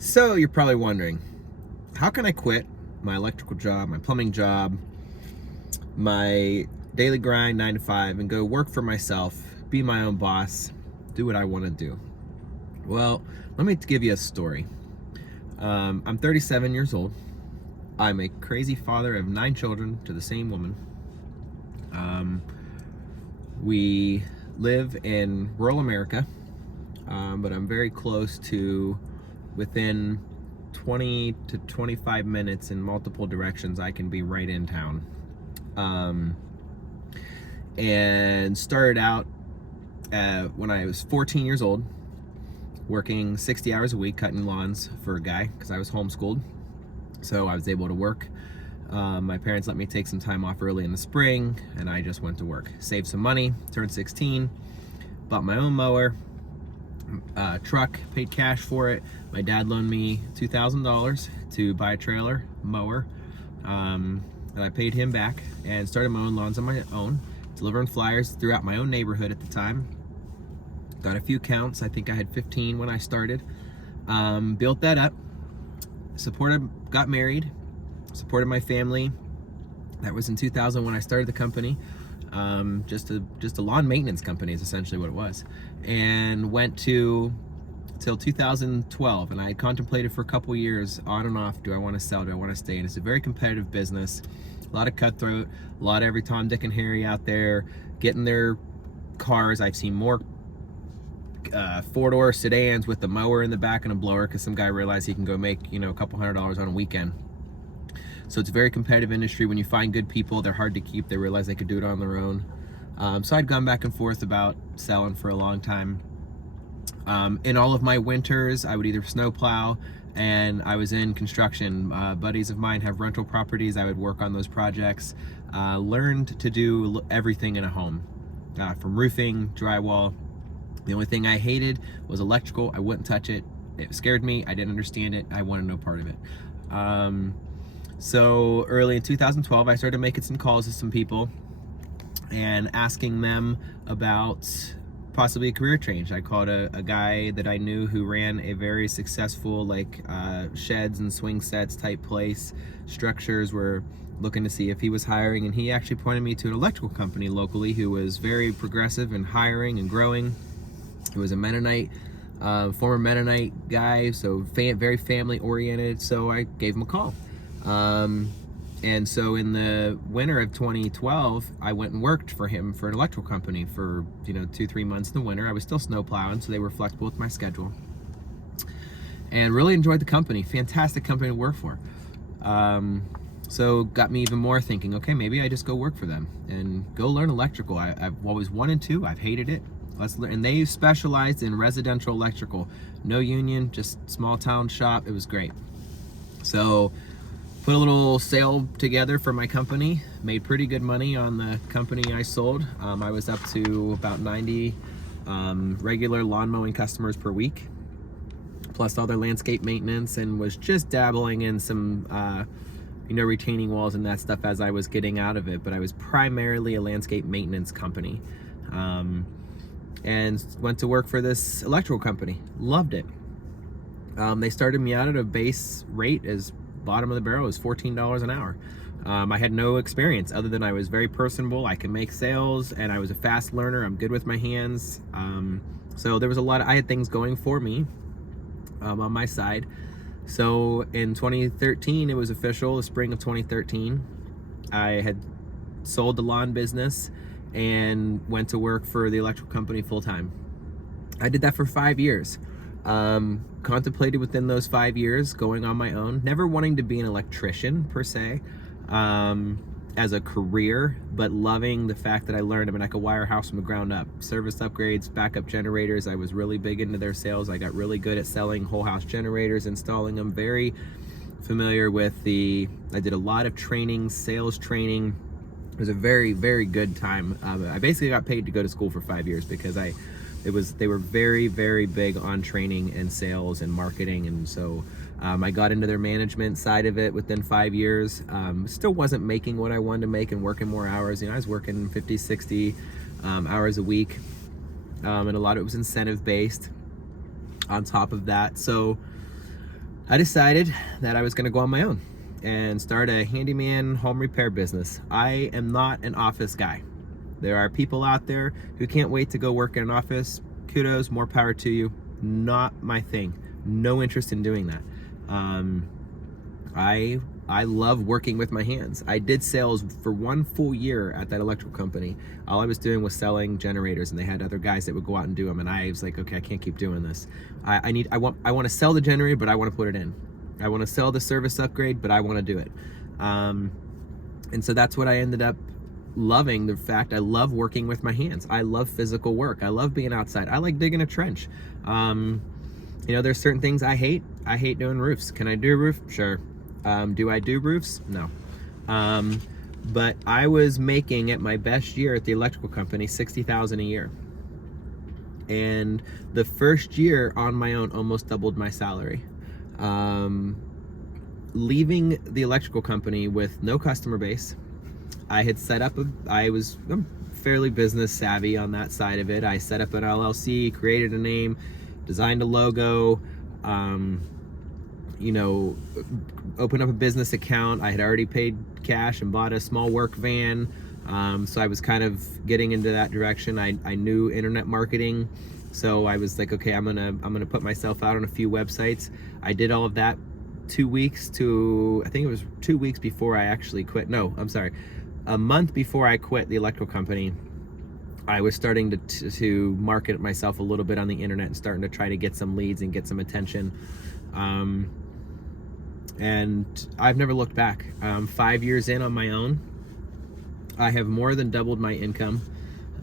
So you're probably wondering, how can I quit my electrical job, my plumbing job, my daily grind 9 to 5 and go work for myself, be my own boss, do what I want to do? Well, let me give you a story. I'm 37 years old. I'm a crazy father of 9 children to the same woman. We live in rural America, but I'm very close to, within 20 to 25 minutes in multiple directions, I can be right in town. And started out when I was 14 years old, working 60 hours a week cutting lawns for a guy because I was homeschooled. So I was able to work. My parents let me take some time off early in the spring, and I just went to work. Saved some money, turned 16, bought my own mower, truck, paid cash for it. My dad loaned me $2,000 to buy a trailer mower, and I paid him back and started my own lawns on my own, delivering flyers throughout my own neighborhood at the time. Got a few counts. I think I had 15 when I started. Built that up, got married, supported my family. That was in 2000 when I started the company. Just a lawn maintenance company is essentially what it was, and went till 2012. And I contemplated for a couple years on and off, do I want to sell, do I want to stay? And it's a very competitive business, a lot of cutthroat, a lot of every Tom, Dick, and Harry out there getting their cars. I've seen more 4-door sedans with the mower in the back and a blower because some guy realized he can go make a couple $100s on a weekend. So it's a very competitive industry. When you find good people, they're hard to keep. They realize they could do it on their own. So I'd gone back and forth about selling for a long time. In all of my winters, I would either snowplow, and I was in construction. Buddies of mine have rental properties. I would work on those projects. Learned to do everything in a home, from roofing, drywall. The only thing I hated was electrical. I wouldn't touch it. It scared me. I didn't understand it. I wanted no part of it. So early in 2012, I started making some calls to some people and asking them about possibly a career change. I called a guy that I knew who ran a very successful sheds and swing sets type place. Structures, were looking to see if he was hiring, and he actually pointed me to an electrical company locally who was very progressive and hiring and growing. He was a Mennonite, former Mennonite guy, so very family oriented. So I gave him a call. And so in the winter of 2012, I went and worked for him for an electrical company for 2-3 months in the winter. I was still snow plowing, so they were flexible with my schedule, and really enjoyed the company. Fantastic company to work for. So got me even more thinking, okay, maybe I just go work for them and go learn electrical. I've always wanted to. I've hated it. Let's learn. And they specialized in residential electrical, no union, just small town shop. It was great. So put a little sale together for my company, made pretty good money on the company I sold. I was up to about 90 regular lawn mowing customers per week, plus all their landscape maintenance, and was just dabbling in some retaining walls and that stuff as I was getting out of it. But I was primarily a landscape maintenance company, and went to work for this electrical company. Loved it. They started me out at a base rate as bottom of the barrel, is $14 an hour. I had no experience other than I was very personable. I could make sales, and I was a fast learner. I'm good with my hands. So there was I had things going for me on my side. So in 2013, it was official, the spring of 2013, I had sold the lawn business and went to work for the electrical company full time. I did that for 5 years. Contemplated within those 5 years going on my own, never wanting to be an electrician per se, as a career, but loving the fact that I learned. I could wire a house from the ground up, service upgrades, backup generators. I was really big into their sales. I got really good at selling whole house generators, installing them. Very familiar with I did a lot of training, sales training. It was a very, very good time. I basically got paid to go to school for 5 years because they were very, very big on training and sales and marketing. And so I got into their management side of it within 5 years. Still wasn't making what I wanted to make and working more hours. I was working 50, 60 hours a week. And a lot of it was incentive based on top of that. So I decided that I was going to go on my own and start a handyman home repair business. I am not an office guy. There are people out there who can't wait to go work in an office. Kudos, more power to you. Not my thing. No interest in doing that. I love working with my hands. I did sales for 1 full year at that electrical company. All I was doing was selling generators, and they had other guys that would go out and do them. And I was like, okay, I can't keep doing this. I want to sell the generator, but I want to put it in. I want to sell the service upgrade, but I want to do it. And so that's what I ended up loving. The fact I love working with my hands. I love physical work. I love being outside. I like digging a trench. You know, there's certain things I hate. I hate doing roofs. Can I do a roof? Sure. Do I do roofs? No. But I was making at my best year at the electrical company $60,000 a year. And the first year on my own almost doubled my salary. Leaving the electrical company with no customer base. I had set up I'm fairly business savvy on that side of it. I set up an LLC, created a name, designed a logo, you know, opened up a business account. I had already paid cash and bought a small work van. So I was kind of getting into that direction. I knew internet marketing. So I was like, okay, I'm gonna put myself out on a few websites. I did all of that I think it was 2 weeks before I actually quit. No, I'm sorry. A month before I quit the electrical company, I was starting to market myself a little bit on the internet and starting to try to get some leads and get some attention. And I've never looked back. 5 years in on my own, I have more than doubled my income.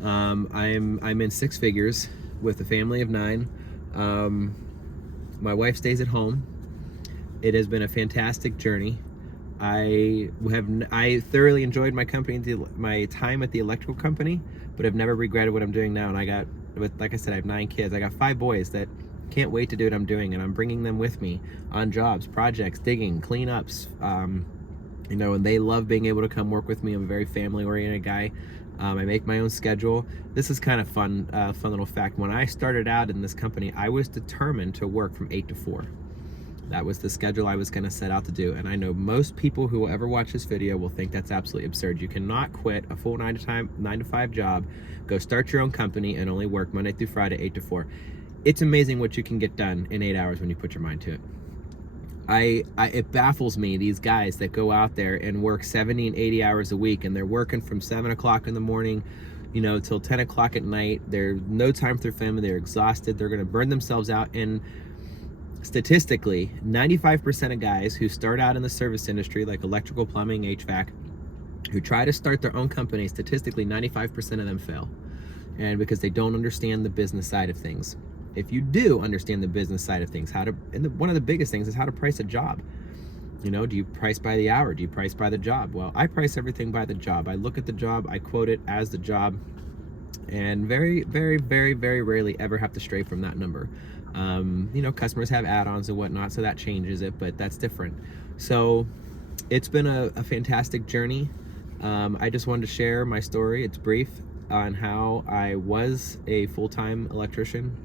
I'm in 6 figures with a family of 9. My wife stays at home. It has been a fantastic journey. I thoroughly enjoyed my time at the electrical company, but have never regretted what I'm doing now. And like I said, I have 9 kids. I got 5 boys that can't wait to do what I'm doing, and I'm bringing them with me on jobs, projects, digging, cleanups, you know, and they love being able to come work with me. I'm a very family-oriented guy. I make my own schedule. This is kind of fun little fact. When I started out in this company, I was determined to work from 8 to 4. That was the schedule I was going to set out to do. And I know most people who will ever watch this video will think that's absolutely absurd. You cannot quit a full 9 to 5 job, go start your own company, and only work Monday through Friday, 8 to 4. It's amazing what you can get done in 8 hours when you put your mind to it. It baffles me, these guys that go out there and work 70 and 80 hours a week, and they're working from 7 o'clock in the morning, you know, till 10 o'clock at night. There's no time for their family. They're exhausted. They're going to burn themselves out. And statistically, 95% of guys who start out in the service industry, like electrical, plumbing, HVAC, who try to start their own company, statistically 95% of them fail. And because they don't understand the business side of things. If you do understand the business side of things, one of the biggest things is how to price a job. You know, do you price by the hour? Do you price by the job? Well, I price everything by the job. I look at the job, I quote it as the job, and very, very, very, very rarely ever have to stray from that number. You know, customers have add-ons and whatnot, so that changes it, but that's different. So it's been a fantastic journey. I just wanted to share my story. It's brief on how I was a full-time electrician,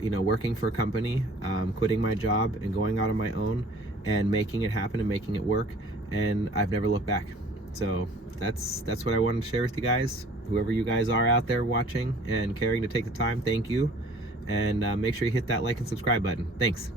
you know, working for a company, quitting my job and going out on my own and making it happen and making it work. And I've never looked back. So that's what I wanted to share with you guys. Whoever you guys are out there watching and caring to take the time, thank you. And make sure you hit that like and subscribe button. Thanks.